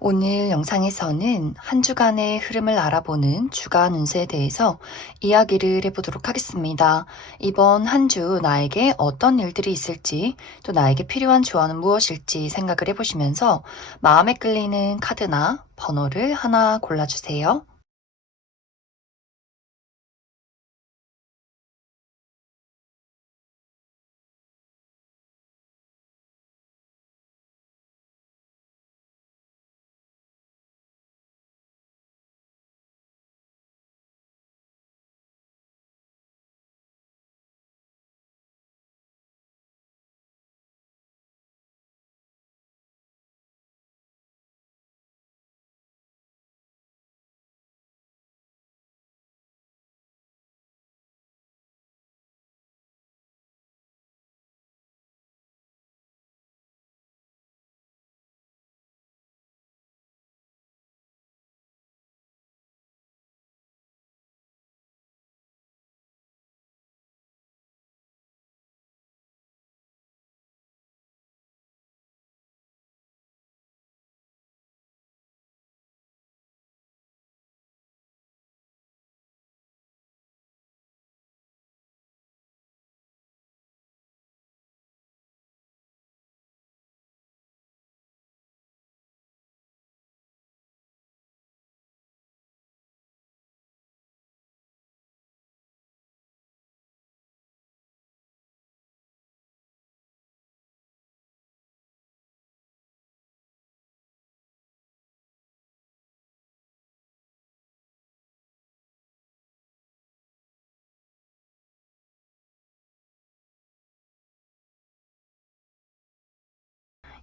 오늘 영상에서는 한 주간의 흐름을 알아보는 주간 운세에 대해서 이야기를 해보도록 하겠습니다. 이번 한 주 나에게 어떤 일들이 있을지, 또 나에게 필요한 조언은 무엇일지 생각을 해보시면서 마음에 끌리는 카드나 번호를 하나 골라주세요.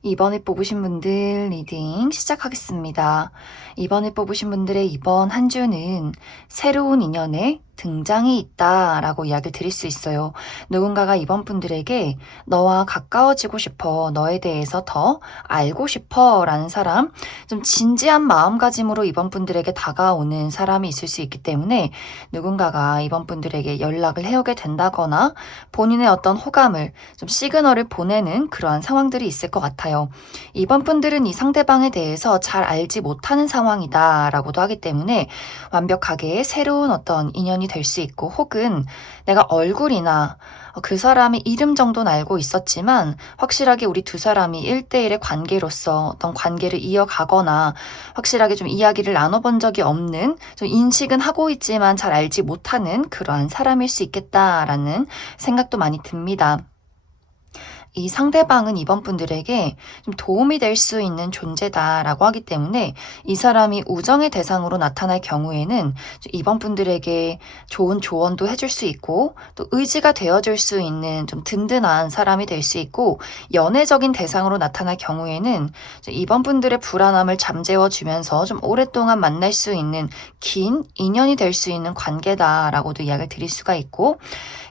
이번에 뽑으신 분들 리딩 시작하겠습니다. 이번에 뽑으신 분들의 이번 한 주는 새로운 인연의 등장이 있다라고 이야기를 드릴 수 있어요. 누군가가 이번 분들에게 너와 가까워지고 싶어, 너에 대해서 더 알고 싶어 라는 사람, 좀 진지한 마음가짐으로 이번 분들에게 다가오는 사람이 있을 수 있기 때문에 누군가가 이번 분들에게 연락을 해오게 된다거나 본인의 어떤 호감을 좀 시그널을 보내는 그러한 상황들이 있을 것 같아요. 이번 분들은 이 상대방에 대해서 잘 알지 못하는 상황이다 라고도 하기 때문에 완벽하게 새로운 어떤 인연이 될 수 있고, 혹은 내가 얼굴이나 그 사람의 이름 정도는 알고 있었지만 확실하게 우리 두 사람이 1대1의 관계로서 어떤 관계를 이어가거나 확실하게 좀 이야기를 나눠본 적이 없는, 좀 인식은 하고 있지만 잘 알지 못하는 그러한 사람일 수 있겠다라는 생각도 많이 듭니다. 이 상대방은 이번 분들에게 좀 도움이 될 수 있는 존재다라고 하기 때문에 이 사람이 우정의 대상으로 나타날 경우에는 이번 분들에게 좋은 조언도 해줄 수 있고, 또 의지가 되어줄 수 있는 좀 든든한 사람이 될 수 있고, 연애적인 대상으로 나타날 경우에는 이번 분들의 불안함을 잠재워주면서 좀 오랫동안 만날 수 있는 긴 인연이 될 수 있는 관계다라고도 이야기를 드릴 수가 있고,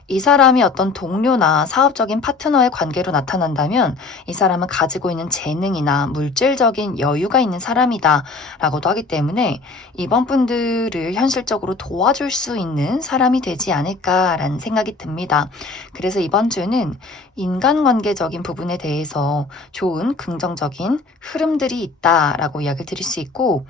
이 사람이 어떤 동료나 사업적인 파트너의 관계로 나타난다면 이 사람은 가지고 있는 재능이나 물질적인 여유가 있는 사람이다 라고도 하기 때문에 이번 분들을 현실적으로 도와줄 수 있는 사람이 되지 않을까라는 생각이 듭니다. 그래서 이번 주는 인간관계적인 부분에 대해서 좋은 긍정적인 흐름들이 있다라고 이야기를 드릴 수 있고,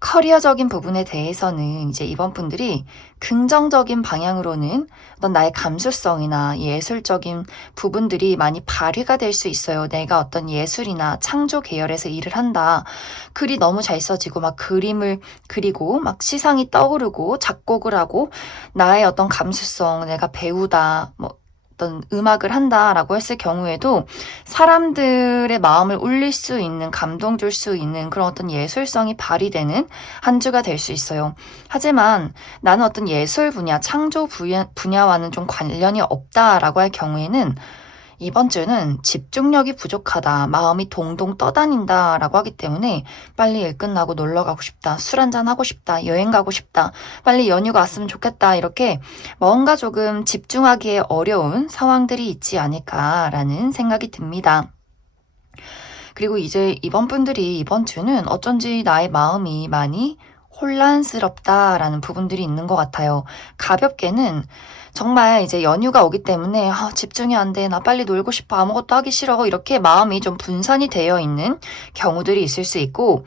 커리어적인 부분에 대해서는 이제 이번 분들이 긍정적인 방향으로는 어떤 나의 감수성이나 예술적인 부분들이 많이 발휘가 될 수 있어요. 내가 어떤 예술이나 창조 계열에서 일을 한다. 글이 너무 잘 써지고 막 그림을 그리고 막 시상이 떠오르고 작곡을 하고 나의 어떤 감수성, 내가 배우다, 뭐 어떤 음악을 한다라고 했을 경우에도 사람들의 마음을 울릴 수 있는, 감동 줄 수 있는 그런 어떤 예술성이 발휘되는 한 주가 될 수 있어요. 하지만 나는 어떤 예술 분야, 창조 분야와는 좀 관련이 없다라고 할 경우에는 이번 주는 집중력이 부족하다, 마음이 동동 떠다닌다 라고 하기 때문에 빨리 일 끝나고 놀러 가고 싶다, 술 한잔 하고 싶다, 여행 가고 싶다, 빨리 연휴가 왔으면 좋겠다, 이렇게 뭔가 조금 집중하기에 어려운 상황들이 있지 않을까라는 생각이 듭니다. 그리고 이제 이번 분들이 이번 주는 어쩐지 나의 마음이 많이 혼란스럽다라는 부분들이 있는 것 같아요. 가볍게는 정말 이제 연휴가 오기 때문에 집중이 안 돼, 나 빨리 놀고 싶어, 아무것도 하기 싫어, 이렇게 마음이 좀 분산이 되어 있는 경우들이 있을 수 있고,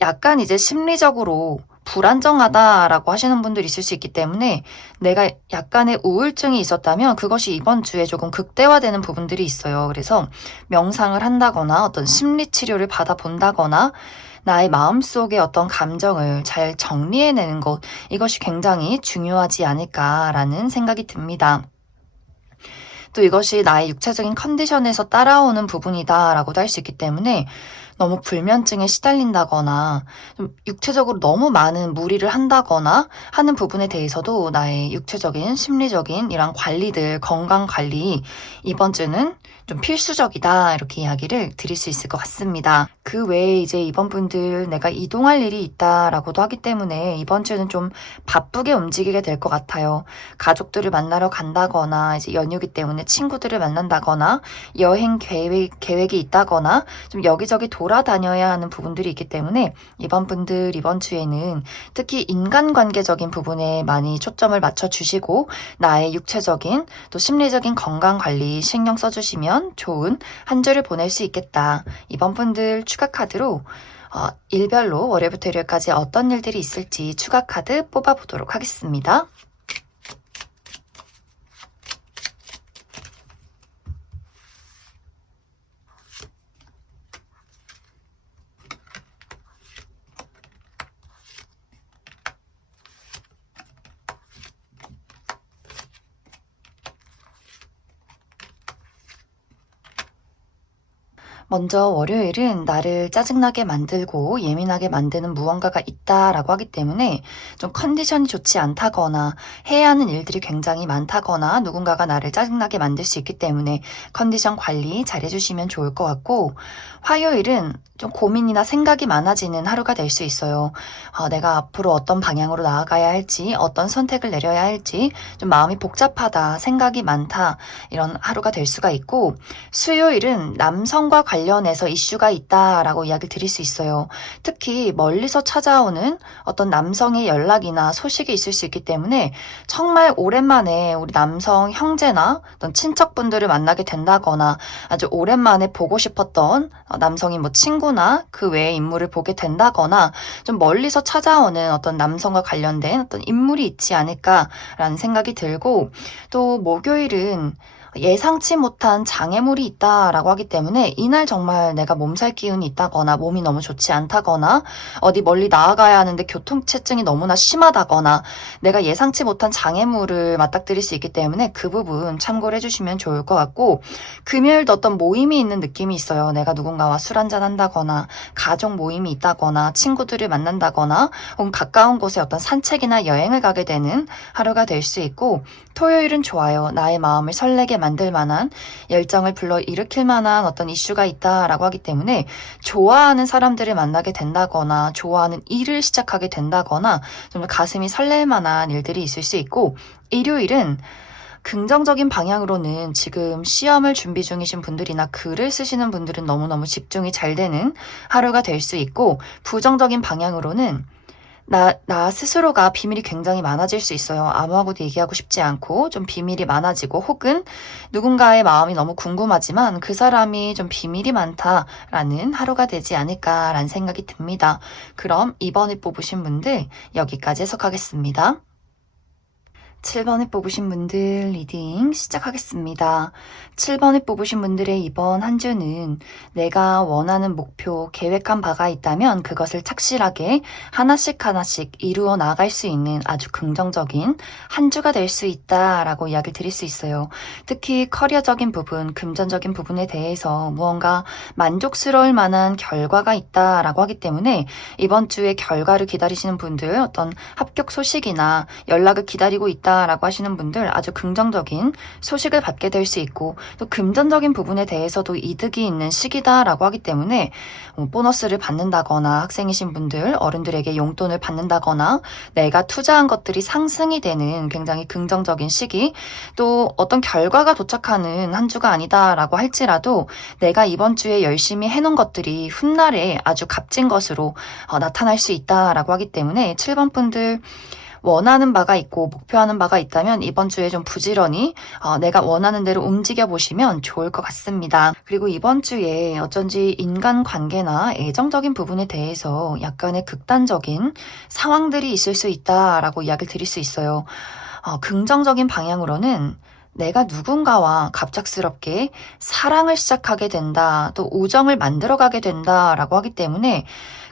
약간 이제 심리적으로 불안정하다라고 하시는 분들이 있을 수 있기 때문에 내가 약간의 우울증이 있었다면 그것이 이번 주에 조금 극대화되는 부분들이 있어요. 그래서 명상을 한다거나 어떤 심리 치료를 받아본다거나 나의 마음속의 어떤 감정을 잘 정리해내는 것, 이것이 굉장히 중요하지 않을까라는 생각이 듭니다. 또 이것이 나의 육체적인 컨디션에서 따라오는 부분이다라고도 할 수 있기 때문에 너무 불면증에 시달린다거나 좀 육체적으로 너무 많은 무리를 한다거나 하는 부분에 대해서도 나의 육체적인, 심리적인 이런 관리들, 건강 관리 이번 주는 좀 필수적이다 이렇게 이야기를 드릴 수 있을 것 같습니다. 그 외에 이제 이번 분들 내가 이동할 일이 있다라고도 하기 때문에 이번 주는 좀 바쁘게 움직이게 될 것 같아요. 가족들을 만나러 간다거나 이제 연휴기 때문에 친구들을 만난다거나 여행 계획이 있다거나 좀 여기저기 돌아다녀야 하는 부분들이 있기 때문에 이번 분들 이번 주에는 특히 인간관계적인 부분에 많이 초점을 맞춰주시고 나의 육체적인 또 심리적인 건강관리 신경 써주시면 좋은 한 주를 보낼 수 있겠다. 이번 분들 추가 카드로 일별로 월요일부터 일요일까지 어떤 일들이 있을지 추가 카드 뽑아보도록 하겠습니다. 먼저 월요일은 나를 짜증나게 만들고 예민하게 만드는 무언가가 있다라고 하기 때문에 좀 컨디션이 좋지 않다거나 해야 하는 일들이 굉장히 많다거나 누군가가 나를 짜증나게 만들 수 있기 때문에 컨디션 관리 잘 해주시면 좋을 것 같고 화요일은 좀 고민이나 생각이 많아지는 하루가 될 수 있어요. 내가 앞으로 어떤 방향으로 나아가야 할지, 어떤 선택을 내려야 할지 좀 마음이 복잡하다, 생각이 많다 이런 하루가 될 수가 있고 수요일은 남성과 관련해서 이슈가 있다라고 이야기를 드릴 수 있어요. 특히 멀리서 찾아오는 어떤 남성의 연락이나 소식이 있을 수 있기 때문에 정말 오랜만에 우리 남성 형제나 어떤 친척분들을 만나게 된다거나 아주 오랜만에 보고 싶었던 남성이 뭐 친구나 그 외의 인물을 보게 된다거나 좀 멀리서 찾아오는 어떤 남성과 관련된 어떤 인물이 있지 않을까라는 생각이 들고 또 목요일은 예상치 못한 장애물이 있다라고 하기 때문에 이날 정말 내가 몸살 기운이 있다거나 몸이 너무 좋지 않다거나 어디 멀리 나아가야 하는데 교통체증이 너무나 심하다거나 내가 예상치 못한 장애물을 맞닥뜨릴 수 있기 때문에 그 부분 참고를 해주시면 좋을 것 같고 금요일도 어떤 모임이 있는 느낌이 있어요. 내가 누군가와 술 한잔 한다거나 가족 모임이 있다거나 친구들을 만난다거나 혹은 가까운 곳에 어떤 산책이나 여행을 가게 되는 하루가 될 수 있고 토요일은 좋아요. 나의 마음을 설레게 만들 만한 열정을 불러일으킬 만한 어떤 이슈가 있다라고 하기 때문에 좋아하는 사람들을 만나게 된다거나 좋아하는 일을 시작하게 된다거나 좀 가슴이 설렐 만한 일들이 있을 수 있고 일요일은 긍정적인 방향으로는 지금 시험을 준비 중이신 분들이나 글을 쓰시는 분들은 너무너무 집중이 잘 되는 하루가 될 수 있고 부정적인 방향으로는 나 스스로가 비밀이 굉장히 많아질 수 있어요. 아무하고도 얘기하고 싶지 않고 좀 비밀이 많아지고 혹은 누군가의 마음이 너무 궁금하지만 그 사람이 좀 비밀이 많다라는 하루가 되지 않을까라는 생각이 듭니다. 그럼 이번에 뽑으신 분들 여기까지 해석하겠습니다. 7번에 뽑으신 분들 리딩 시작하겠습니다. 7번에 뽑으신 분들의 이번 한 주는 내가 원하는 목표, 계획한 바가 있다면 그것을 착실하게 하나씩 하나씩 이루어 나갈 수 있는 아주 긍정적인 한 주가 될 수 있다라고 이야기를 드릴 수 있어요. 특히 커리어적인 부분, 금전적인 부분에 대해서 무언가 만족스러울 만한 결과가 있다라고 하기 때문에 이번 주에 결과를 기다리시는 분들 어떤 합격 소식이나 연락을 기다리고 있다라고 하시는 분들 아주 긍정적인 소식을 받게 될 수 있고 또 금전적인 부분에 대해서도 이득이 있는 시기다라고 하기 때문에 보너스를 받는다거나 학생이신 분들 어른들에게 용돈을 받는다거나 내가 투자한 것들이 상승이 되는 굉장히 긍정적인 시기 또 어떤 결과가 도착하는 한 주가 아니다라고 할지라도 내가 이번 주에 열심히 해놓은 것들이 훗날에 아주 값진 것으로 나타날 수 있다라고 하기 때문에 7번 분들 원하는 바가 있고 목표하는 바가 있다면 이번 주에 좀 부지런히 내가 원하는 대로 움직여 보시면 좋을 것 같습니다. 그리고 이번 주에 어쩐지 인간관계나 애정적인 부분에 대해서 약간의 극단적인 상황들이 있을 수 있다라고 이야기를 드릴 수 있어요. 긍정적인 방향으로는 내가 누군가와 갑작스럽게 사랑을 시작하게 된다, 또 우정을 만들어가게 된다라고 하기 때문에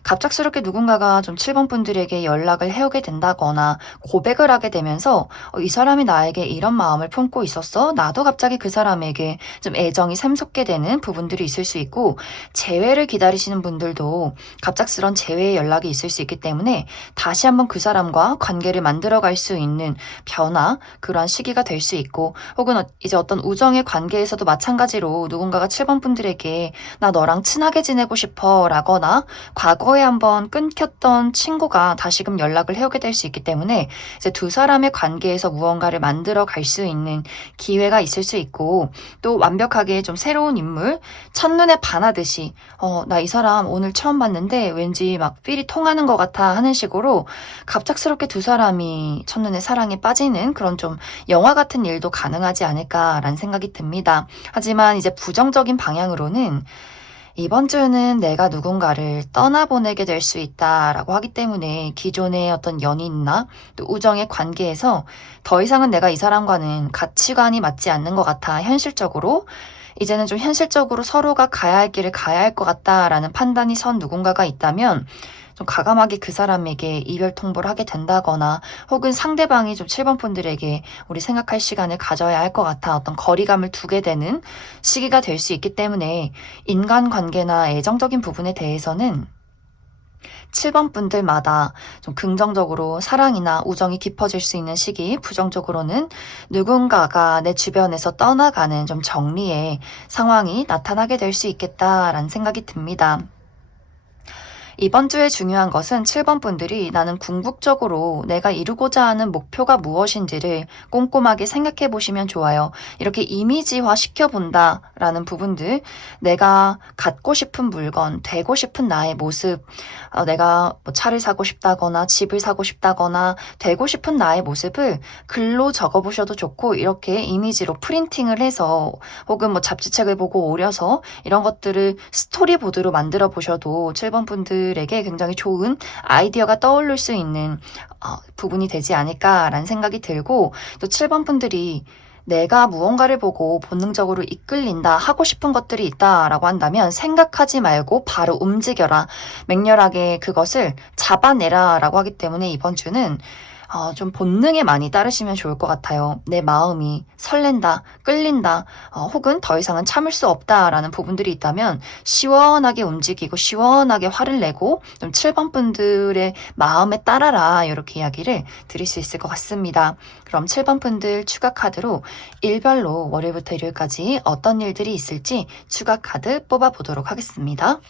갑작스럽게 누군가가 좀 7번 분들에게 연락을 해오게 된다거나 고백을 하게 되면서 이 사람이 나에게 이런 마음을 품고 있었어? 나도 갑자기 그 사람에게 좀 애정이 샘솟게 되는 부분들이 있을 수 있고, 재회를 기다리시는 분들도 갑작스런 재회의 연락이 있을 수 있기 때문에 다시 한번 그 사람과 관계를 만들어갈 수 있는 변화, 그러한 시기가 될 수 있고, 혹은 이제 어떤 우정의 관계에서도 마찬가지로 누군가가 7번 분들에게 나 너랑 친하게 지내고 싶어 라거나 과거에 한번 끊겼던 친구가 다시금 연락을 해오게 될 수 있기 때문에 이제 두 사람의 관계에서 무언가를 만들어 갈 수 있는 기회가 있을 수 있고, 또 완벽하게 좀 새로운 인물, 첫눈에 반하듯이 나 이 사람 오늘 처음 봤는데 왠지 막 필이 통하는 것 같아 하는 식으로 갑작스럽게 두 사람이 첫눈에 사랑에 빠지는 그런 좀 영화 같은 일도 가능하지 않을까라는 생각이 듭니다. 하지만 이제 부정적인 방향으로는 이번 주는 내가 누군가를 떠나보내게 될 수 있다라고 하기 때문에 기존의 어떤 연인이나 또 우정의 관계에서 더 이상은 내가 이 사람과는 가치관이 맞지 않는 것 같아, 현실적으로 이제는 좀 현실적으로 서로가 가야 할 길을 가야 할 것 같다라는 판단이 선 누군가가 있다면 좀 과감하게 그 사람에게 이별 통보를 하게 된다거나, 혹은 상대방이 좀 7번 분들에게 우리 생각할 시간을 가져야 할 것 같아 어떤 거리감을 두게 되는 시기가 될 수 있기 때문에 인간관계나 애정적인 부분에 대해서는 7번 분들마다 좀 긍정적으로 사랑이나 우정이 깊어질 수 있는 시기, 부정적으로는 누군가가 내 주변에서 떠나가는 좀 정리의 상황이 나타나게 될 수 있겠다라는 생각이 듭니다. 이번 주에 중요한 것은 7번 분들이 나는 궁극적으로 내가 이루고자 하는 목표가 무엇인지를 꼼꼼하게 생각해 보시면 좋아요. 이렇게 이미지화 시켜본다라는 부분들, 내가 갖고 싶은 물건, 되고 싶은 나의 모습, 내가 뭐 차를 사고 싶다거나 집을 사고 싶다거나 되고 싶은 나의 모습을 글로 적어보셔도 좋고, 이렇게 이미지로 프린팅을 해서 혹은 뭐 잡지책을 보고 오려서 이런 것들을 스토리보드로 만들어 보셔도 7번 분들에게 굉장히 좋은 아이디어가 떠오를 수 있는 부분이 되지 않을까라는 생각이 들고, 또 7번 분들이 내가 무언가를 보고 본능적으로 이끌린다, 하고 싶은 것들이 있다라고 한다면 생각하지 말고 바로 움직여라, 맹렬하게 그것을 잡아내라 라고 하기 때문에 이번 주는 좀 본능에 많이 따르시면 좋을 것 같아요. 내 마음이 설렌다, 끌린다, 혹은 더 이상은 참을 수 없다라는 부분들이 있다면 시원하게 움직이고 시원하게 화를 내고 좀 7번 분들의 마음에 따라라, 이렇게 이야기를 드릴 수 있을 것 같습니다. 그럼 7번 분들 추가 카드로 일별로 월요일부터 일요일까지 어떤 일들이 있을지 추가 카드 뽑아보도록 하겠습니다.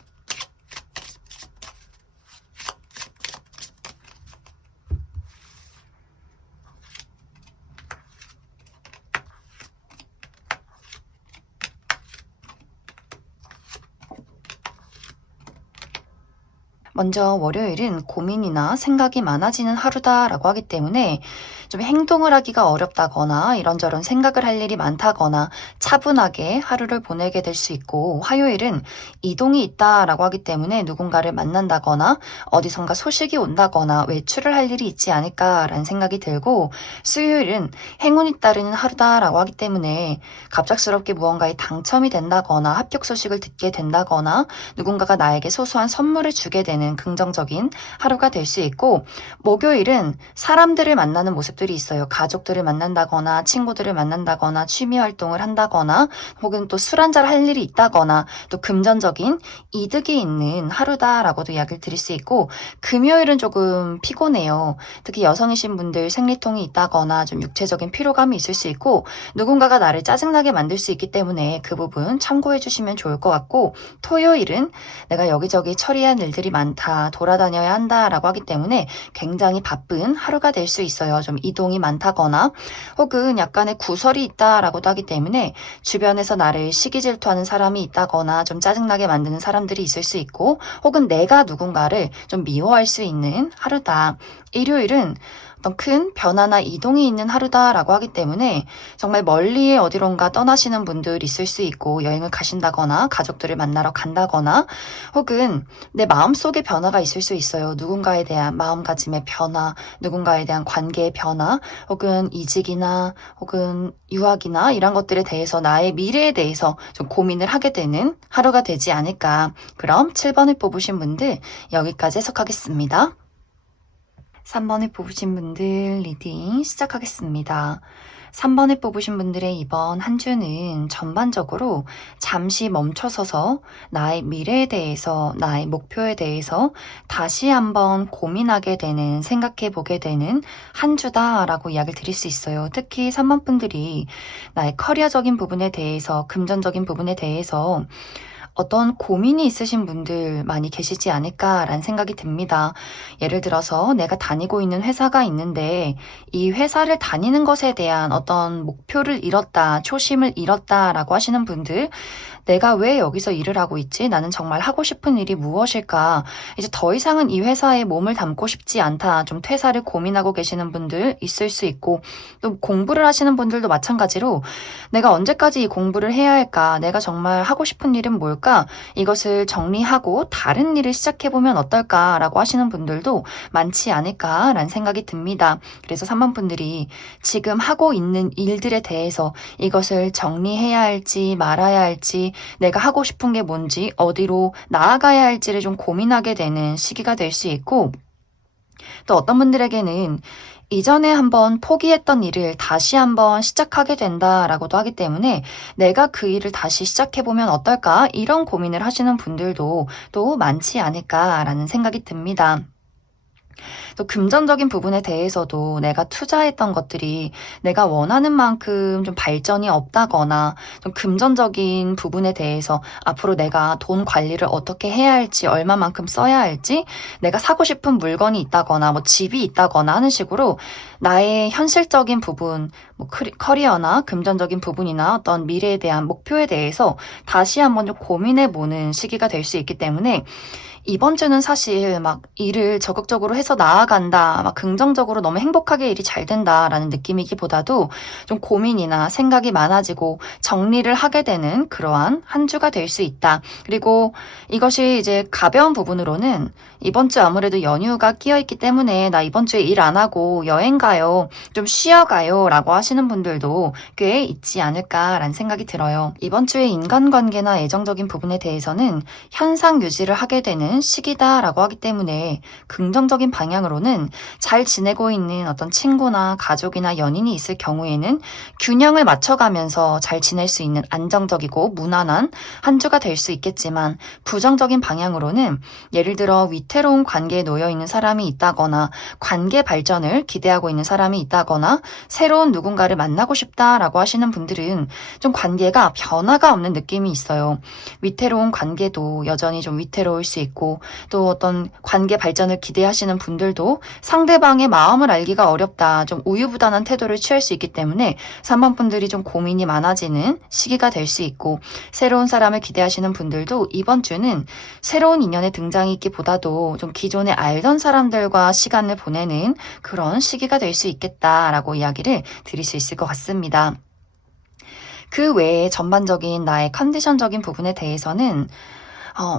먼저 월요일은 고민이나 생각이 많아지는 하루다라고 하기 때문에 좀 행동을 하기가 어렵다거나 이런저런 생각을 할 일이 많다거나 차분하게 하루를 보내게 될 수 있고, 화요일은 이동이 있다라고 하기 때문에 누군가를 만난다거나 어디선가 소식이 온다거나 외출을 할 일이 있지 않을까라는 생각이 들고, 수요일은 행운이 따르는 하루다라고 하기 때문에 갑작스럽게 무언가에 당첨이 된다거나 합격 소식을 듣게 된다거나 누군가가 나에게 소소한 선물을 주게 되는 긍정적인 하루가 될 수 있고, 목요일은 사람들을 만나는 모습들이 있어요. 가족들을 만난다거나 친구들을 만난다거나 취미 활동을 한다거나 혹은 또 술 한잔 할 일이 있다거나 또 금전적인 이득이 있는 하루다라고도 이야기를 드릴 수 있고, 금요일은 조금 피곤해요. 특히 여성이신 분들 생리통이 있다거나 좀 육체적인 피로감이 있을 수 있고 누군가가 나를 짜증나게 만들 수 있기 때문에 그 부분 참고해 주시면 좋을 것 같고, 토요일은 내가 여기저기 처리할 일들이 많다, 돌아다녀야 한다라고 하기 때문에 굉장히 바쁜 하루가 될 수 있어요. 좀 이동이 많다거나 혹은 약간의 구설이 있다라고도 하기 때문에 주변에서 나를 시기 질투하는 사람이 있다거나 좀 짜증나게 만드는 사람들이 있을 수 있고, 혹은 내가 누군가를 좀 미워할 수 있는 하루다. 일요일은 어떤 큰 변화나 이동이 있는 하루다라고 하기 때문에 정말 멀리에 어디론가 떠나시는 분들 있을 수 있고 여행을 가신다거나 가족들을 만나러 간다거나 혹은 내 마음속에 변화가 있을 수 있어요. 누군가에 대한 마음가짐의 변화, 누군가에 대한 관계의 변화, 혹은 이직이나 혹은 유학이나 이런 것들에 대해서 나의 미래에 대해서 좀 고민을 하게 되는 하루가 되지 않을까. 그럼 7번을 뽑으신 분들 여기까지 해석하겠습니다. 3번을 뽑으신 분들 리딩 시작하겠습니다. 3번을 뽑으신 분들의 이번 한 주는 전반적으로 잠시 멈춰서서 나의 미래에 대해서, 나의 목표에 대해서 다시 한번 고민하게 되는, 생각해 보게 되는 한 주다라고 이야기를 드릴 수 있어요. 특히 3번 분들이 나의 커리어적인 부분에 대해서, 금전적인 부분에 대해서 어떤 고민이 있으신 분들 많이 계시지 않을까라는 생각이 듭니다. 예를 들어서 내가 다니고 있는 회사가 있는데 이 회사를 다니는 것에 대한 어떤 목표를 잃었다, 초심을 잃었다라고 하시는 분들, 내가 왜 여기서 일을 하고 있지? 나는 정말 하고 싶은 일이 무엇일까? 이제 더 이상은 이 회사에 몸을 담고 싶지 않다. 좀 퇴사를 고민하고 계시는 분들 있을 수 있고, 또 공부를 하시는 분들도 마찬가지로 내가 언제까지 이 공부를 해야 할까? 내가 정말 하고 싶은 일은 뭘까? 이것을 정리하고 다른 일을 시작해보면 어떨까라고 하시는 분들도 많지 않을까라는 생각이 듭니다. 그래서 3번 분들이 지금 하고 있는 일들에 대해서 이것을 정리해야 할지 말아야 할지 내가 하고 싶은 게 뭔지 어디로 나아가야 할지를 좀 고민하게 되는 시기가 될 수 있고, 또 어떤 분들에게는 이전에 한번 포기했던 일을 다시 한번 시작하게 된다라고도 하기 때문에 내가 그 일을 다시 시작해보면 어떨까? 이런 고민을 하시는 분들도 또 많지 않을까라는 생각이 듭니다. 또 금전적인 부분에 대해서도 내가 투자했던 것들이 내가 원하는 만큼 좀 발전이 없다거나 좀 금전적인 부분에 대해서 앞으로 내가 돈 관리를 어떻게 해야 할지, 얼마만큼 써야 할지, 내가 사고 싶은 물건이 있다거나 뭐 집이 있다거나 하는 식으로 나의 현실적인 부분, 뭐 커리어나 금전적인 부분이나 어떤 미래에 대한 목표에 대해서 다시 한번 좀 고민해보는 시기가 될 수 있기 때문에 이번 주는 사실 막 일을 적극적으로 해서 나아간다, 막 긍정적으로 너무 행복하게 일이 잘 된다라는 느낌이기보다도 좀 고민이나 생각이 많아지고 정리를 하게 되는 그러한 한 주가 될 수 있다. 그리고 이것이 이제 가벼운 부분으로는 이번 주 아무래도 연휴가 끼어 있기 때문에 나 이번 주에 일 안 하고 여행 가요, 좀 쉬어 가요 라고 하시는 분들도 꽤 있지 않을까라는 생각이 들어요. 이번 주에 인간관계나 애정적인 부분에 대해서는 현상 유지를 하게 되는 시기다라고 하기 때문에 긍정적인 방향으로는 잘 지내고 있는 어떤 친구나 가족이나 연인이 있을 경우에는 균형을 맞춰가면서 잘 지낼 수 있는 안정적이고 무난한 한 주가 될 수 있겠지만, 부정적인 방향으로는 예를 들어 위태로운 관계에 놓여 있는 사람이 있다거나 관계 발전을 기대하고 있는 사람이 있다거나 새로운 누군가를 만나고 싶다라고 하시는 분들은 좀 관계가 변화가 없는 느낌이 있어요. 위태로운 관계도 여전히 좀 위태로울 수 있고, 또 어떤 관계 발전을 기대하시는 분들도 상대방의 마음을 알기가 어렵다, 좀 우유부단한 태도를 취할 수 있기 때문에 3번 분들이 좀 고민이 많아지는 시기가 될 수 있고, 새로운 사람을 기대하시는 분들도 이번 주는 새로운 인연의 등장이 있기보다도 좀 기존에 알던 사람들과 시간을 보내는 그런 시기가 될 수 있겠다라고 이야기를 드릴 수 있을 것 같습니다. 그 외에 전반적인 나의 컨디션적인 부분에 대해서는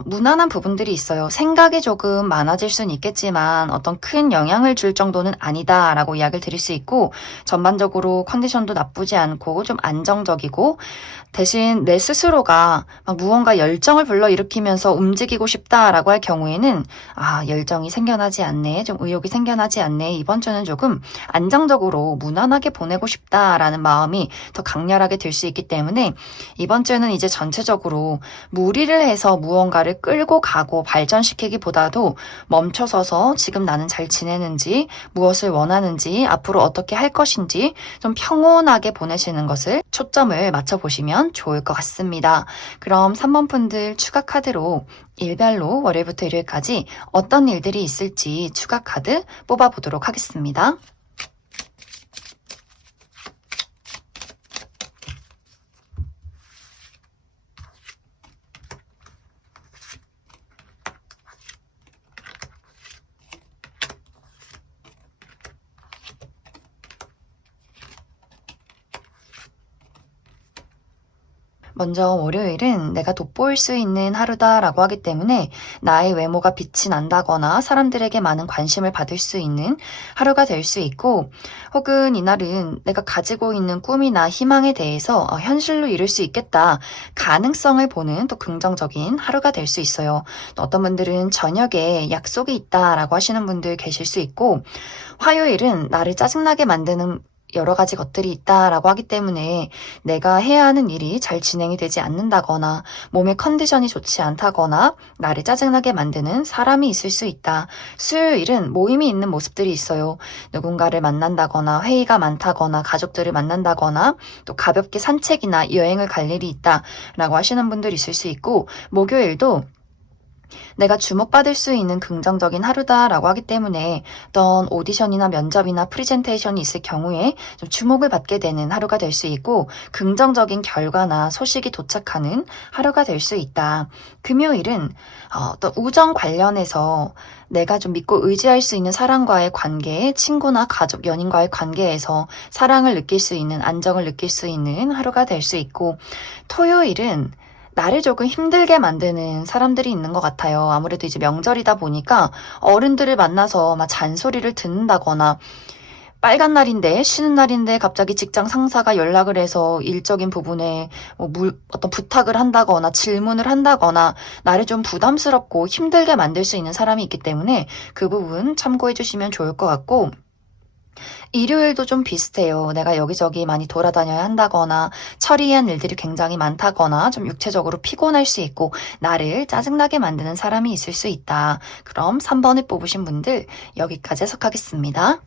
무난한 부분들이 있어요. 생각이 조금 많아질 수는 있겠지만 어떤 큰 영향을 줄 정도는 아니다라고 이야기를 드릴 수 있고, 전반적으로 컨디션도 나쁘지 않고 좀 안정적이고, 대신 내 스스로가 막 무언가 열정을 불러일으키면서 움직이고 싶다라고 할 경우에는 열정이 생겨나지 않네, 좀 의욕이 생겨나지 않네, 이번 주는 조금 안정적으로 무난하게 보내고 싶다라는 마음이 더 강렬하게 들 수 있기 때문에 이번 주는 이제 전체적으로 무리를 해서 무언가를 끌고 가고 발전시키기보다도 멈춰서서 지금 나는 잘 지내는지, 무엇을 원하는지, 앞으로 어떻게 할 것인지 좀 평온하게 보내시는 것을 초점을 맞춰보시면 좋을 것 같습니다. 그럼 3번 분들 추가 카드로 일별로 월요일부터 일요일까지 어떤 일들이 있을지 추가 카드 뽑아보도록 하겠습니다. 먼저 월요일은 내가 돋보일 수 있는 하루다라고 하기 때문에 나의 외모가 빛이 난다거나 사람들에게 많은 관심을 받을 수 있는 하루가 될 수 있고, 혹은 이날은 내가 가지고 있는 꿈이나 희망에 대해서 현실로 이룰 수 있겠다, 가능성을 보는 또 긍정적인 하루가 될 수 있어요. 또 어떤 분들은 저녁에 약속이 있다라고 하시는 분들 계실 수 있고, 화요일은 나를 짜증나게 만드는 여러 가지 것들이 있다라고 하기 때문에 내가 해야 하는 일이 잘 진행이 되지 않는다거나 몸의 컨디션이 좋지 않다거나 나를 짜증나게 만드는 사람이 있을 수 있다. 수요일은 모임이 있는 모습들이 있어요. 누군가를 만난다거나 회의가 많다거나 가족들을 만난다거나 또 가볍게 산책이나 여행을 갈 일이 있다라고 하시는 분들이 있을 수 있고, 목요일도 내가 주목받을 수 있는 긍정적인 하루다라고 하기 때문에 어떤 오디션이나 면접이나 프리젠테이션이 있을 경우에 좀 주목을 받게 되는 하루가 될 수 있고, 긍정적인 결과나 소식이 도착하는 하루가 될 수 있다. 금요일은 어떤 우정 관련해서 내가 좀 믿고 의지할 수 있는 사람과의 관계, 친구나 가족, 연인과의 관계에서 사랑을 느낄 수 있는, 안정을 느낄 수 있는 하루가 될 수 있고, 토요일은 나를 조금 힘들게 만드는 사람들이 있는 것 같아요. 아무래도 이제 명절이다 보니까 어른들을 만나서 막 잔소리를 듣는다거나, 빨간 날인데, 쉬는 날인데 갑자기 직장 상사가 연락을 해서 일적인 부분에 어떤 부탁을 한다거나 질문을 한다거나 나를 좀 부담스럽고 힘들게 만들 수 있는 사람이 있기 때문에 그 부분 참고해 주시면 좋을 것 같고, 일요일도 좀 비슷해요. 내가 여기저기 많이 돌아다녀야 한다거나 처리해야 할 일들이 굉장히 많다거나 좀 육체적으로 피곤할 수 있고 나를 짜증나게 만드는 사람이 있을 수 있다. 그럼 3번을 뽑으신 분들 여기까지 해석하겠습니다.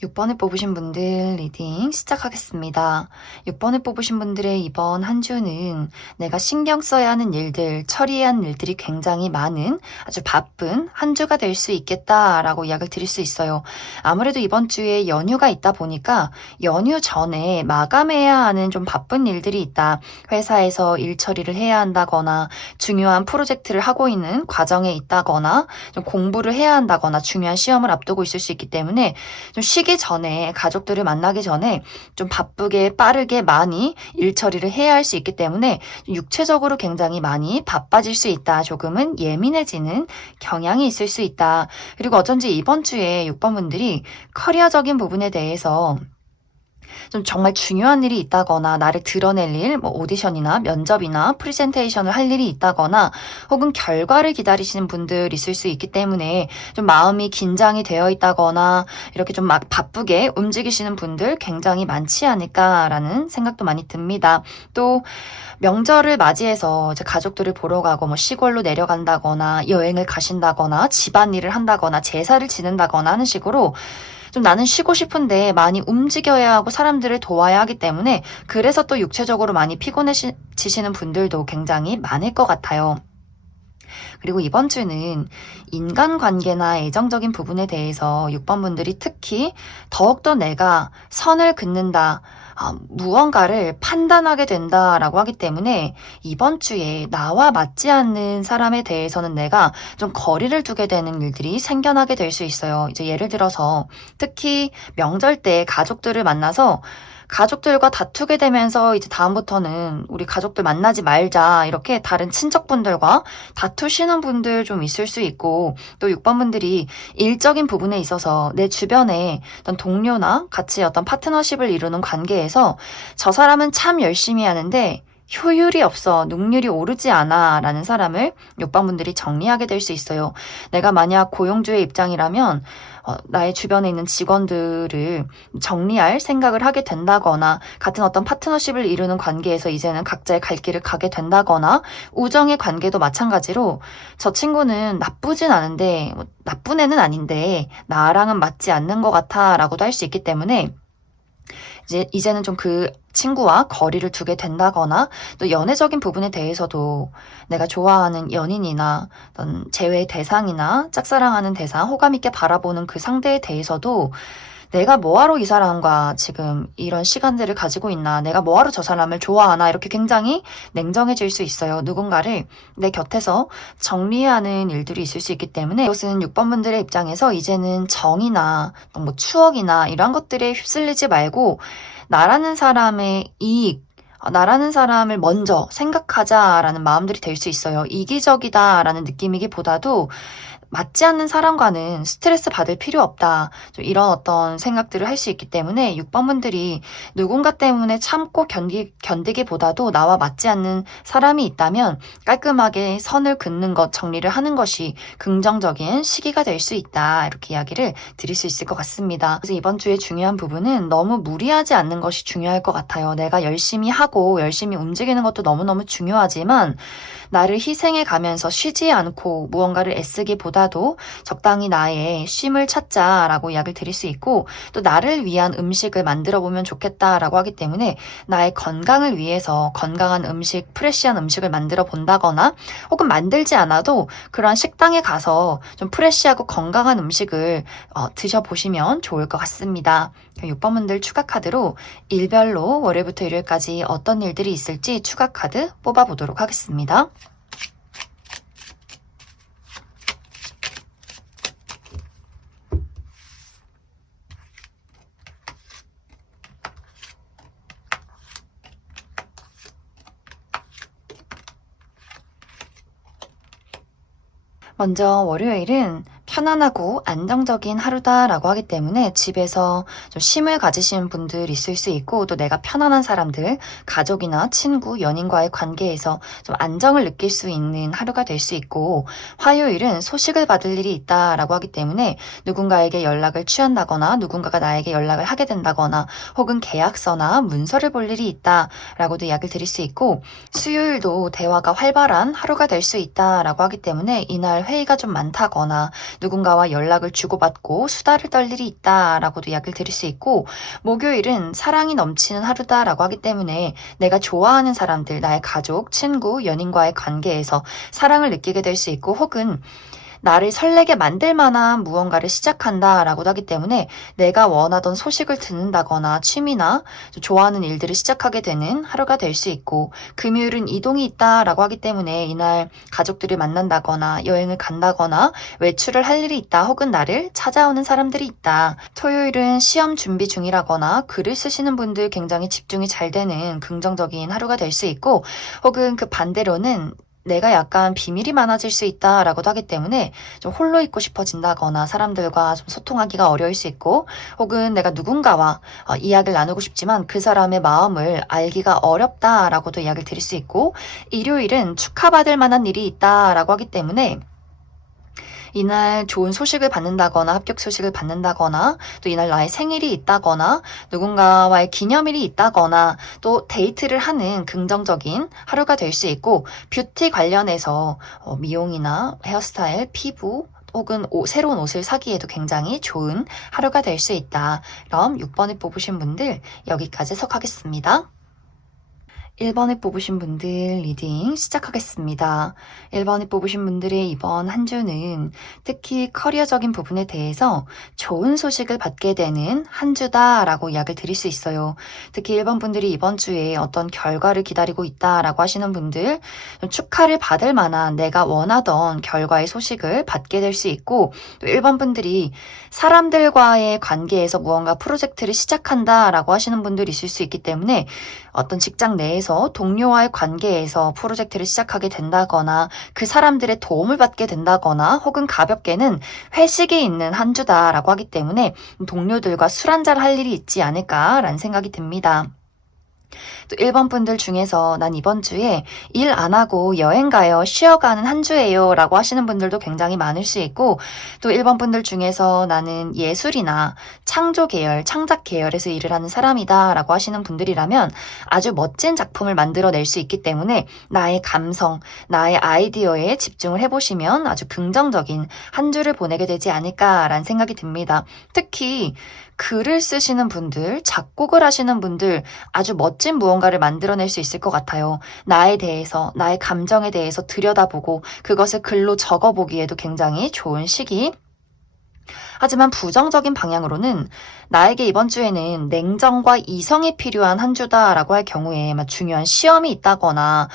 6번을 뽑으신 분들 리딩 시작하겠습니다. 6번을 뽑으신 분들의 이번 한 주는 내가 신경 써야 하는 일들, 처리해야 하는 일들이 굉장히 많은 아주 바쁜 한 주가 될 수 있겠다라고 이야기를 드릴 수 있어요. 아무래도 이번 주에 연휴가 있다 보니까 연휴 전에 마감해야 하는 좀 바쁜 일들이 있다. 회사에서 일 처리를 해야 한다거나 중요한 프로젝트를 하고 있는 과정에 있다거나 좀 공부를 해야 한다거나 중요한 시험을 앞두고 있을 수 있기 때문에 좀 쉬기 전에, 가족들을 만나기 전에 좀 바쁘게 빠르게 많이 일 처리를 해야 할 수 있기 때문에 육체적으로 굉장히 많이 바빠질 수 있다. 조금은 예민해지는 경향이 있을 수 있다. 그리고 어쩐지 이번 주에 6번 분들이 커리어적인 부분에 대해서 좀 정말 중요한 일이 있다거나 나를 드러낼 일, 오디션이나 면접이나 프레젠테이션을 할 일이 있다거나 혹은 결과를 기다리시는 분들 있을 수 있기 때문에 좀 마음이 긴장이 되어 있다거나 이렇게 좀 막 바쁘게 움직이시는 분들 굉장히 많지 않을까라는 생각도 많이 듭니다. 또 명절을 맞이해서 이제 가족들을 보러 가고 시골로 내려간다거나 여행을 가신다거나 집안일을 한다거나 제사를 지낸다거나 하는 식으로 좀 나는 쉬고 싶은데 많이 움직여야 하고 사람들을 도와야 하기 때문에 그래서 또 육체적으로 많이 피곤해지시는 분들도 굉장히 많을 것 같아요. 그리고 이번 주는 인간관계나 애정적인 부분에 대해서 6번 분들이 특히 더욱더 내가 선을 긋는다, 무언가를 판단하게 된다라고 하기 때문에 이번 주에 나와 맞지 않는 사람에 대해서는 내가 좀 거리를 두게 되는 일들이 생겨나게 될 수 있어요. 이제 예를 들어서 특히 명절 때 가족들을 만나서 가족들과 다투게 되면서 이제 다음부터는 우리 가족들 만나지 말자 이렇게 다른 친척분들과 다투시는 분들 좀 있을 수 있고, 또 6번 분들이 일적인 부분에 있어서 내 주변에 어떤 동료나 같이 어떤 파트너십을 이루는 관계에서 저 사람은 참 열심히 하는데 효율이 없어, 능률이 오르지 않아 라는 사람을 6번 분들이 정리하게 될 수 있어요. 내가 만약 고용주의 입장이라면 나의 주변에 있는 직원들을 정리할 생각을 하게 된다거나 같은 어떤 파트너십을 이루는 관계에서 이제는 각자의 갈 길을 가게 된다거나, 우정의 관계도 마찬가지로 저 친구는 나쁘진 않은데 나쁜 애는 아닌데 나랑은 맞지 않는 것 같아 라고도 할 수 있기 때문에 이제는 좀 그 친구와 거리를 두게 된다거나, 또 연애적인 부분에 대해서도 내가 좋아하는 연인이나 어떤 재회 대상이나 짝사랑하는 대상, 호감 있게 바라보는 그 상대에 대해서도 내가 뭐하러 이 사람과 지금 이런 시간들을 가지고 있나, 내가 뭐하러 저 사람을 좋아하나, 이렇게 굉장히 냉정해질 수 있어요. 누군가를 내 곁에서 정리하는 일들이 있을 수 있기 때문에 이것은 6번 분들의 입장에서 이제는 정이나 추억이나 이런 것들에 휩쓸리지 말고 나라는 사람의 이익, 나라는 사람을 먼저 생각하자라는 마음들이 될 수 있어요. 이기적이다라는 느낌이기보다도 맞지 않는 사람과는 스트레스 받을 필요 없다. 좀 이런 어떤 생각들을 할 수 있기 때문에 6번 분들이 누군가 때문에 참고 견디기보다도 나와 맞지 않는 사람이 있다면 깔끔하게 선을 긋는 것, 정리를 하는 것이 긍정적인 시기가 될 수 있다. 이렇게 이야기를 드릴 수 있을 것 같습니다. 그래서 이번 주에 중요한 부분은 너무 무리하지 않는 것이 중요할 것 같아요. 내가 열심히 하고 열심히 움직이는 것도 너무너무 중요하지만 나를 희생해 가면서 쉬지 않고 무언가를 애쓰기보다도 적당히 나의 쉼을 찾자라고 이야기를 드릴 수 있고, 또 나를 위한 음식을 만들어 보면 좋겠다라고 하기 때문에 나의 건강을 위해서 건강한 음식, 프레시한 음식을 만들어 본다거나, 혹은 만들지 않아도 그러한 식당에 가서 좀 프레시하고 건강한 음식을 드셔보시면 좋을 것 같습니다. 6번 분들 추가 카드로 일별로 월요일부터 일요일까지 어떤 일들이 있을지 추가 카드 뽑아보도록 하겠습니다. 먼저 월요일은 편안하고 안정적인 하루다라고 하기 때문에 집에서 좀 쉼을 가지신 분들 있을 수 있고, 또 내가 편안한 사람들, 가족이나 친구, 연인과의 관계에서 좀 안정을 느낄 수 있는 하루가 될 수 있고, 화요일은 소식을 받을 일이 있다라고 하기 때문에 누군가에게 연락을 취한다거나 누군가가 나에게 연락을 하게 된다거나 혹은 계약서나 문서를 볼 일이 있다라고도 이야기를 드릴 수 있고, 수요일도 대화가 활발한 하루가 될 수 있다라고 하기 때문에 이날 회의가 좀 많다거나 누군가와 연락을 주고받고 수다를 떨 일이 있다라고도 이야기를 드릴 수 있고, 목요일은 사랑이 넘치는 하루다라고 하기 때문에 내가 좋아하는 사람들, 나의 가족, 친구, 연인과의 관계에서 사랑을 느끼게 될 수 있고, 혹은 나를 설레게 만들 만한 무언가를 시작한다라고도 하기 때문에 내가 원하던 소식을 듣는다거나 취미나 좋아하는 일들을 시작하게 되는 하루가 될 수 있고, 금요일은 이동이 있다라고 하기 때문에 이날 가족들을 만난다거나 여행을 간다거나 외출을 할 일이 있다, 혹은 나를 찾아오는 사람들이 있다. 토요일은 시험 준비 중이라거나 글을 쓰시는 분들 굉장히 집중이 잘 되는 긍정적인 하루가 될 수 있고, 혹은 그 반대로는 내가 약간 비밀이 많아질 수 있다라고도 하기 때문에 좀 홀로 있고 싶어진다거나 사람들과 좀 소통하기가 어려울 수 있고, 혹은 내가 누군가와 이야기를 나누고 싶지만 그 사람의 마음을 알기가 어렵다라고도 이야기를 드릴 수 있고, 일요일은 축하받을 만한 일이 있다라고 하기 때문에 이날 좋은 소식을 받는다거나 합격 소식을 받는다거나, 또 이날 나의 생일이 있다거나 누군가와의 기념일이 있다거나 또 데이트를 하는 긍정적인 하루가 될 수 있고, 뷰티 관련해서 미용이나 헤어스타일, 피부 혹은 새로운 옷을 사기에도 굉장히 좋은 하루가 될 수 있다. 그럼 6번을 뽑으신 분들 여기까지 해석하겠습니다. 1번을 뽑으신 분들 리딩 시작하겠습니다. 1번을 뽑으신 분들의 이번 한 주는 특히 커리어적인 부분에 대해서 좋은 소식을 받게 되는 한 주다라고 이야기를 드릴 수 있어요. 특히 1번 분들이 이번 주에 어떤 결과를 기다리고 있다라고 하시는 분들, 축하를 받을 만한 내가 원하던 결과의 소식을 받게 될 수 있고, 또 1번 분들이 사람들과의 관계에서 무언가 프로젝트를 시작한다라고 하시는 분들이 있을 수 있기 때문에 어떤 직장 내에서 동료와의 관계에서 프로젝트를 시작하게 된다거나 그 사람들의 도움을 받게 된다거나, 혹은 가볍게는 회식이 있는 한 주다라고 하기 때문에 동료들과 술 한잔 할 일이 있지 않을까라는 생각이 듭니다. 또 1번 분들 중에서 난 이번 주에 일 안 하고 여행 가요, 쉬어가는 한 주예요 라고 하시는 분들도 굉장히 많을 수 있고, 또 1번 분들 중에서 나는 예술이나 창조 계열, 창작 계열에서 일을 하는 사람이다 라고 하시는 분들이라면 아주 멋진 작품을 만들어낼 수 있기 때문에 나의 감성, 나의 아이디어에 집중을 해보시면 아주 긍정적인 한 주를 보내게 되지 않을까라는 생각이 듭니다. 특히 글을 쓰시는 분들, 작곡을 하시는 분들 아주 멋진 무언가를 만들어낼 수 있을 것 같아요. 나에 대해서, 나의 감정에 대해서 들여다보고 그것을 글로 적어보기에도 굉장히 좋은 시기. 하지만 부정적인 방향으로는 나에게 이번 주에는 냉정과 이성이 필요한 한 주다라고 할 경우에 중요한 시험이 있다거나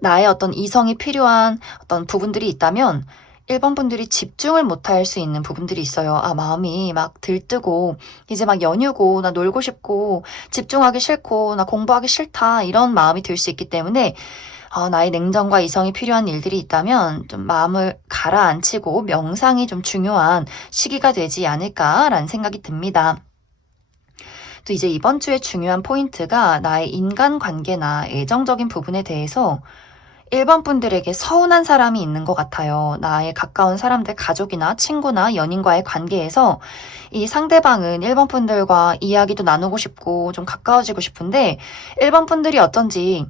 나의 어떤 이성이 필요한 어떤 부분들이 있다면 1번 분들이 집중을 못할 수 있는 부분들이 있어요. 마음이 막 들뜨고, 이제 막 연휴고, 나 놀고 싶고, 집중하기 싫고, 나 공부하기 싫다, 이런 마음이 들 수 있기 때문에, 나의 냉정과 이성이 필요한 일들이 있다면, 좀 마음을 가라앉히고 명상이 좀 중요한 시기가 되지 않을까라는 생각이 듭니다. 또 이제 이번 주에 중요한 포인트가 나의 인간관계나 애정적인 부분에 대해서 1번 분들에게 서운한 사람이 있는 것 같아요. 나의 가까운 사람들, 가족이나 친구나 연인과의 관계에서 이 상대방은 1번 분들과 이야기도 나누고 싶고 좀 가까워지고 싶은데 1번 분들이 어쩐지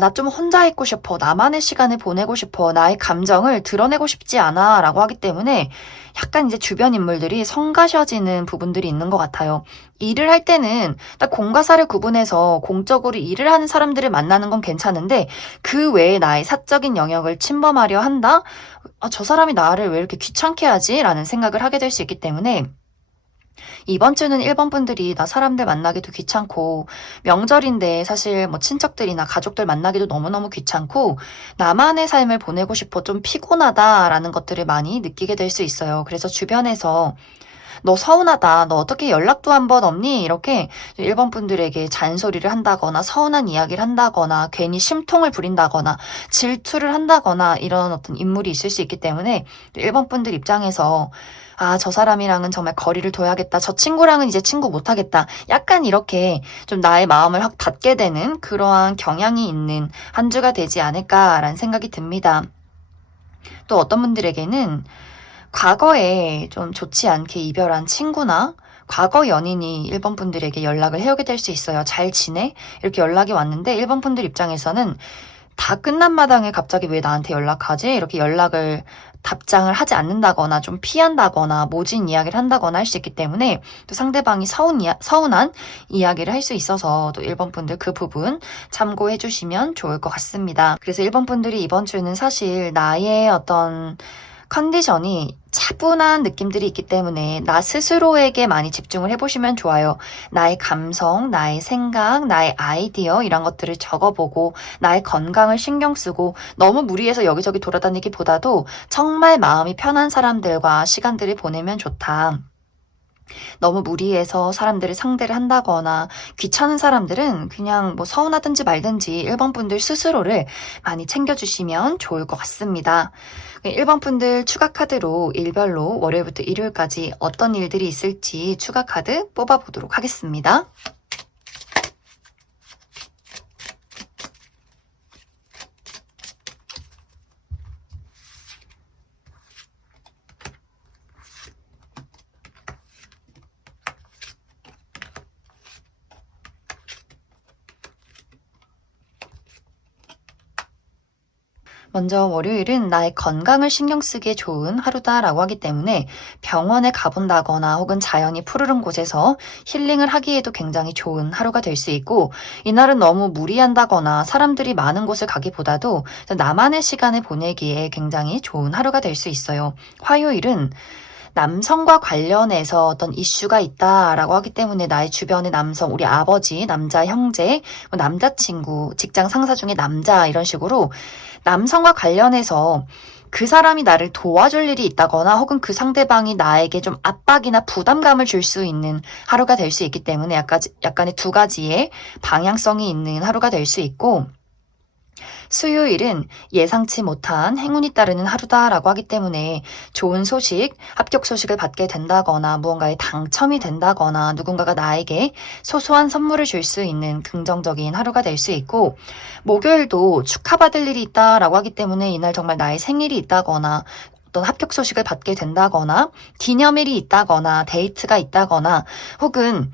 나 좀 혼자 있고 싶어. 나만의 시간을 보내고 싶어. 나의 감정을 드러내고 싶지 않아. 라고 하기 때문에 약간 이제 주변 인물들이 성가셔지는 부분들이 있는 것 같아요. 일을 할 때는 딱 공과 사를 구분해서 공적으로 일을 하는 사람들을 만나는 건 괜찮은데 그 외에 나의 사적인 영역을 침범하려 한다? 저 사람이 나를 왜 이렇게 귀찮게 하지? 라는 생각을 하게 될 수 있기 때문에 이번 주는 1번 분들이 나 사람들 만나기도 귀찮고 명절인데 사실 뭐 친척들이나 가족들 만나기도 너무너무 귀찮고 나만의 삶을 보내고 싶어 좀 피곤하다라는 것들을 많이 느끼게 될 수 있어요. 그래서 주변에서 너 서운하다. 너 어떻게 연락도 한 번 없니? 이렇게 1번 분들에게 잔소리를 한다거나 서운한 이야기를 한다거나 괜히 심통을 부린다거나 질투를 한다거나 이런 어떤 인물이 있을 수 있기 때문에 1번 분들 입장에서 저 사람이랑은 정말 거리를 둬야겠다. 저 친구랑은 이제 친구 못하겠다. 약간 이렇게 좀 나의 마음을 확 닫게 되는 그러한 경향이 있는 한 주가 되지 않을까라는 생각이 듭니다. 또 어떤 분들에게는 과거에 좀 좋지 않게 이별한 친구나 과거 연인이 1번 분들에게 연락을 해오게 될 수 있어요. 잘 지내? 이렇게 연락이 왔는데 1번 분들 입장에서는 다 끝난 마당에 갑자기 왜 나한테 연락하지? 이렇게 연락을 답장을 하지 않는다거나 좀 피한다거나 모진 이야기를 한다거나 할 수 있기 때문에 또 상대방이 서운한 이야기를 할 수 있어서 또 1번 분들 그 부분 참고해 주시면 좋을 것 같습니다. 그래서 1번 분들이 이번 주는 사실 나의 어떤 컨디션이 차분한 느낌들이 있기 때문에 나 스스로에게 많이 집중을 해보시면 좋아요. 나의 감성, 나의 생각, 나의 아이디어 이런 것들을 적어보고 나의 건강을 신경 쓰고 너무 무리해서 여기저기 돌아다니기보다도 정말 마음이 편한 사람들과 시간들을 보내면 좋다. 너무 무리해서 사람들을 상대를 한다거나 귀찮은 사람들은 그냥 뭐 서운하든지 말든지 1번 분들 스스로를 많이 챙겨주시면 좋을 것 같습니다. 1번 분들 추가 카드로 일별로 월요일부터 일요일까지 어떤 일들이 있을지 추가 카드 뽑아보도록 하겠습니다. 먼저 월요일은 나의 건강을 신경 쓰기에 좋은 하루다라고 하기 때문에 병원에 가본다거나 혹은 자연이 푸르른 곳에서 힐링을 하기에도 굉장히 좋은 하루가 될 수 있고 이날은 너무 무리한다거나 사람들이 많은 곳을 가기보다도 나만의 시간을 보내기에 굉장히 좋은 하루가 될 수 있어요. 화요일은 남성과 관련해서 어떤 이슈가 있다라고 하기 때문에 나의 주변의 남성, 우리 아버지, 남자 형제, 뭐 남자친구, 직장 상사 중에 남자 이런 식으로 남성과 관련해서 그 사람이 나를 도와줄 일이 있다거나 혹은 그 상대방이 나에게 좀 압박이나 부담감을 줄 수 있는 하루가 될 수 있기 때문에 약간의 두 가지의 방향성이 있는 하루가 될 수 있고 수요일은 예상치 못한 행운이 따르는 하루다라고 하기 때문에 좋은 소식, 합격 소식을 받게 된다거나 무언가에 당첨이 된다거나 누군가가 나에게 소소한 선물을 줄 수 있는 긍정적인 하루가 될 수 있고 목요일도 축하받을 일이 있다라고 하기 때문에 이날 정말 나의 생일이 있다거나 어떤 합격 소식을 받게 된다거나 기념일이 있다거나 데이트가 있다거나 혹은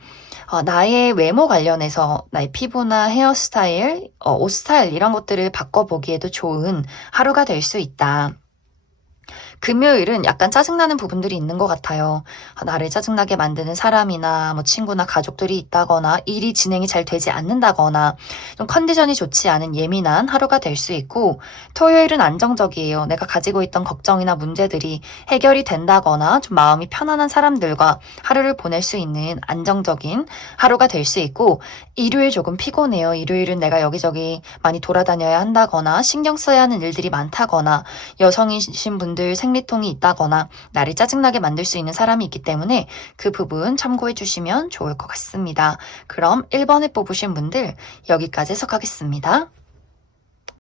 나의 외모 관련해서 나의 피부나 헤어스타일, 옷 스타일 이런 것들을 바꿔보기에도 좋은 하루가 될 수 있다. 금요일은 약간 짜증나는 부분들이 있는 것 같아요. 나를 짜증나게 만드는 사람이나 뭐 친구나 가족들이 있다거나 일이 진행이 잘 되지 않는다거나 좀 컨디션이 좋지 않은 예민한 하루가 될 수 있고 토요일은 안정적이에요. 내가 가지고 있던 걱정이나 문제들이 해결이 된다거나 좀 마음이 편안한 사람들과 하루를 보낼 수 있는 안정적인 하루가 될 수 있고 일요일 조금 피곤해요. 일요일은 내가 여기저기 많이 돌아다녀야 한다거나 신경 써야 하는 일들이 많다거나 여성이신 분들 생리통이 있다거나 나를 짜증나게 만들 수 있는 사람이 있기 때문에 그 부분 참고해 주시면 좋을 것 같습니다. 그럼 1번에 뽑으신 분들 여기까지 해석하겠습니다.